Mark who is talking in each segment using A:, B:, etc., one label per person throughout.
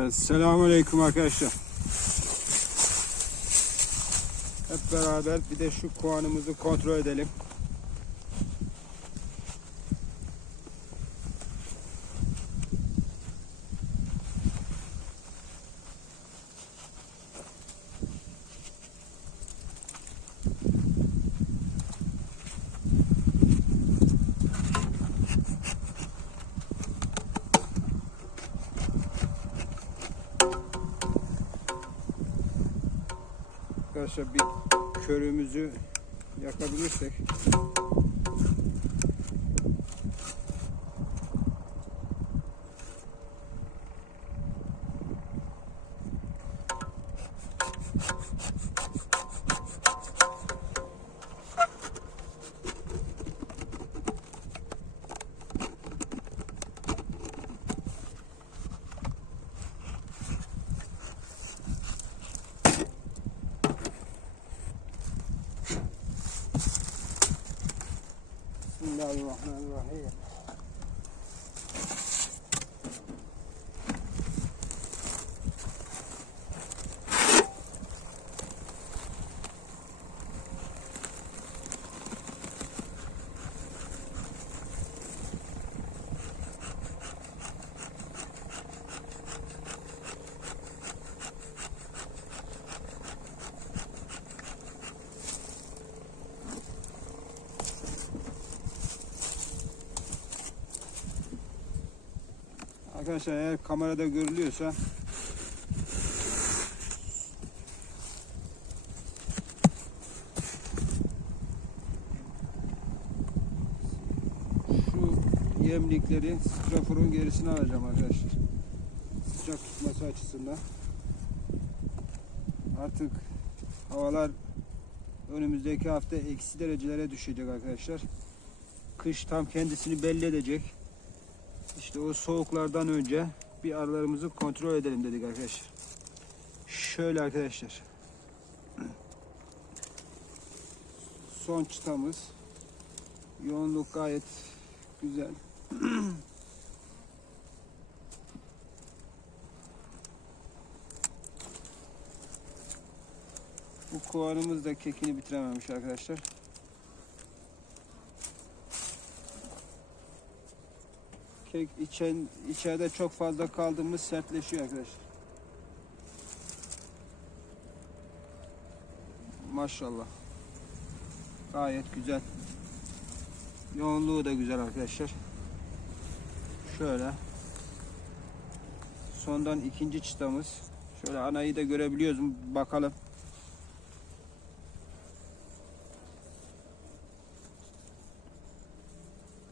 A: Evet, selamünaleyküm arkadaşlar. Hep beraber bir de şu kovanımızı kontrol edelim. Arkadaşlar bir körümüzü yakabilirsek الله الرحمن الرحيم Arkadaşlar eğer kamerada görülüyorsa şu yemlikleri straforun gerisine alacağım arkadaşlar. Sıcak tutması açısından. Artık havalar önümüzdeki hafta eksi derecelere düşecek arkadaşlar. Kış tam kendisini belli edecek. İşte o soğuklardan önce bir arılarımızı kontrol edelim dedik arkadaşlar. Şöyle arkadaşlar. Son çıtamız. Yoğunluk gayet güzel. Bu kovanımız da kekini bitirememiş arkadaşlar. Kek içen, içeride çok fazla kaldığımız sertleşiyor arkadaşlar. Maşallah. Gayet güzel. Yoğunluğu da güzel arkadaşlar. Şöyle. Sondan ikinci çıtamız. Şöyle anayı da görebiliyoruz? Bakalım.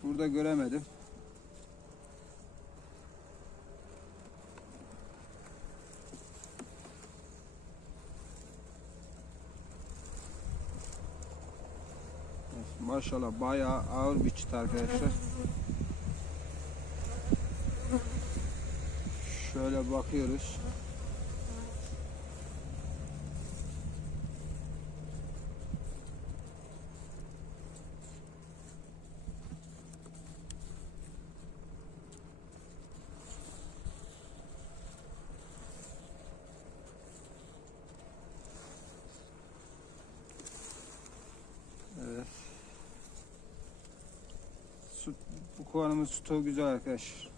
A: Burada göremedim. Maşallah bayağı ağır bir çıta arkadaşlar. Şöyle bakıyoruz. Evet. Su, kovanımız stoğu güzel arkadaşlar.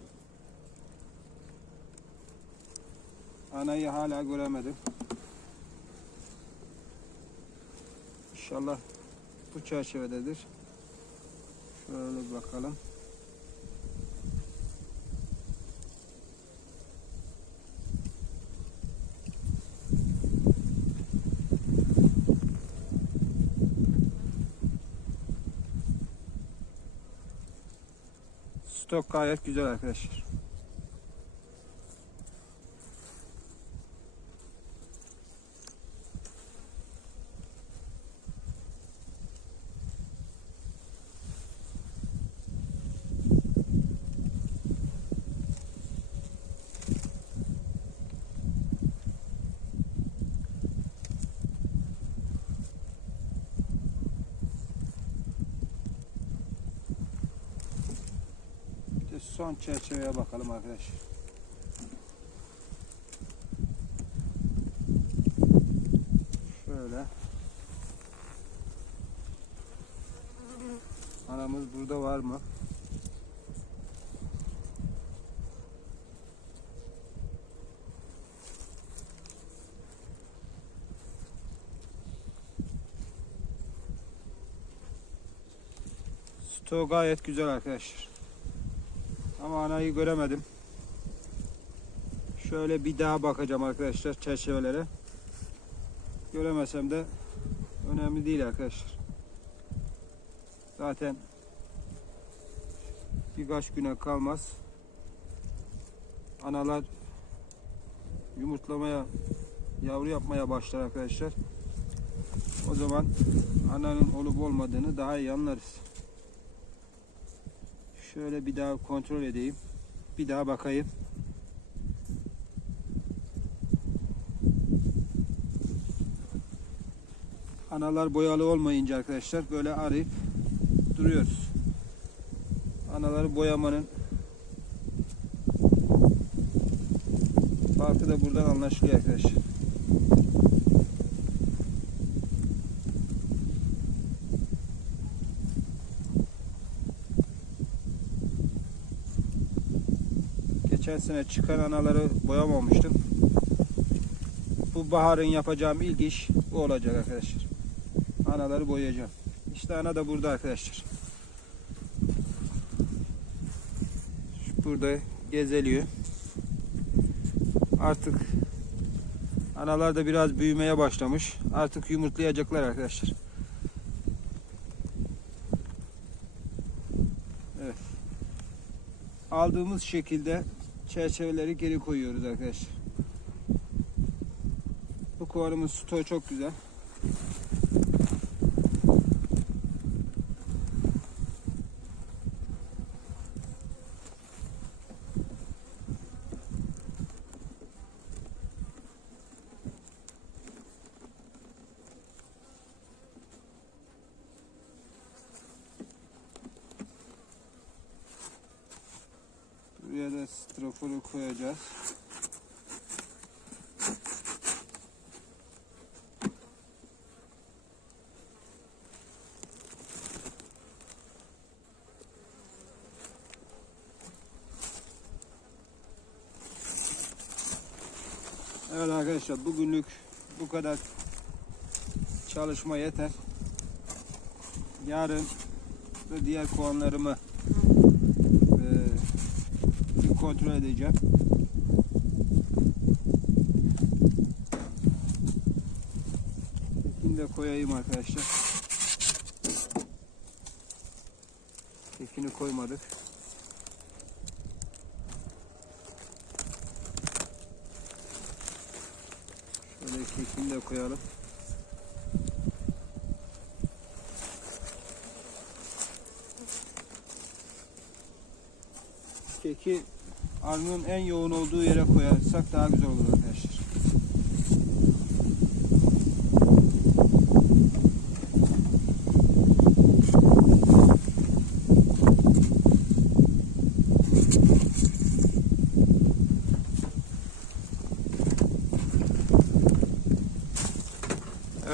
A: Anayı hala göremedim. İnşallah bu çerçevededir. Şöyle bakalım. Stok gayet güzel arkadaşlar. son çerçeveye bakalım arkadaşlar. Şöyle. Anamız burada var mı? Stoğu gayet güzel arkadaşlar. Ama anayı göremedim. Şöyle bir daha bakacağım arkadaşlar çerçevelere. Göremesem de önemli değil arkadaşlar. Zaten birkaç güne kalmaz. Analar yumurtlamaya, yavru yapmaya başlar arkadaşlar. O zaman ananın olup olmadığını daha iyi anlarız. Şöyle bir daha kontrol edeyim. Bir daha bakayım. Analar boyalı olmayınca arkadaşlar böyle arayıp duruyoruz. Anaları boyamanın farkı da buradan anlaşılıyor arkadaşlar. Geçen sene çıkan anaları boyamamıştım. Bu baharın yapacağım ilk iş bu olacak arkadaşlar. Anaları boyayacağım. İşte ana da burada arkadaşlar. Burada gezeliyor. Artık analar da biraz büyümeye başlamış. Artık yumurtlayacaklar arkadaşlar. Evet. Aldığımız şekilde çerçeveleri geri koyuyoruz arkadaşlar. Bu kovanımın stoğu çok güzel. Da straforu koyacağız. Evet arkadaşlar bugünlük bu kadar çalışma yeter. Yarın da diğer kovanlarımı kontrol edeceğim. Tekini de koyayım arkadaşlar. Tekini koymadık. Şöyle kekini de koyalım. Keki arının en yoğun olduğu yere koyarsak daha güzel olur arkadaşlar.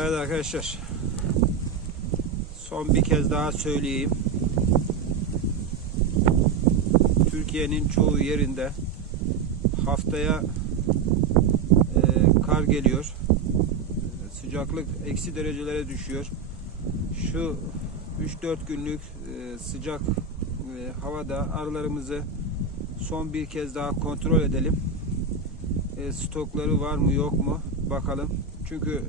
A: Evet arkadaşlar. Son bir kez daha söyleyeyim. Türkiye'nin çoğu yerinde haftaya e, kar geliyor. Sıcaklık eksi derecelere düşüyor. Şu 3-4 günlük e, sıcak e, havada arılarımızı son bir kez daha kontrol edelim. E, stokları var mı yok mu bakalım. Çünkü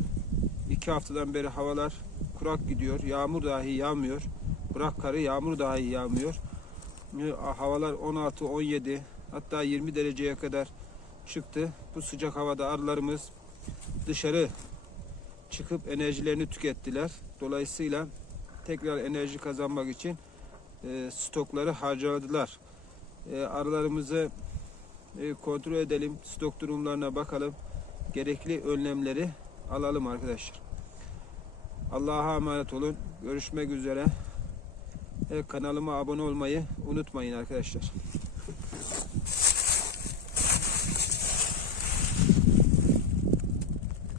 A: iki haftadan beri havalar kurak gidiyor. Yağmur dahi yağmıyor. Bırak karı yağmur dahi yağmıyor. E, Havalar 16, 17 hatta 20 dereceye kadar çıktı. Bu sıcak havada arılarımız dışarı çıkıp enerjilerini tükettiler. Dolayısıyla tekrar enerji kazanmak için e, stokları harcadılar. E, arılarımızı e, kontrol edelim, stok durumlarına bakalım. Gerekli önlemleri alalım arkadaşlar. Allah'a emanet olun. Görüşmek üzere. Kanalıma abone olmayı unutmayın arkadaşlar.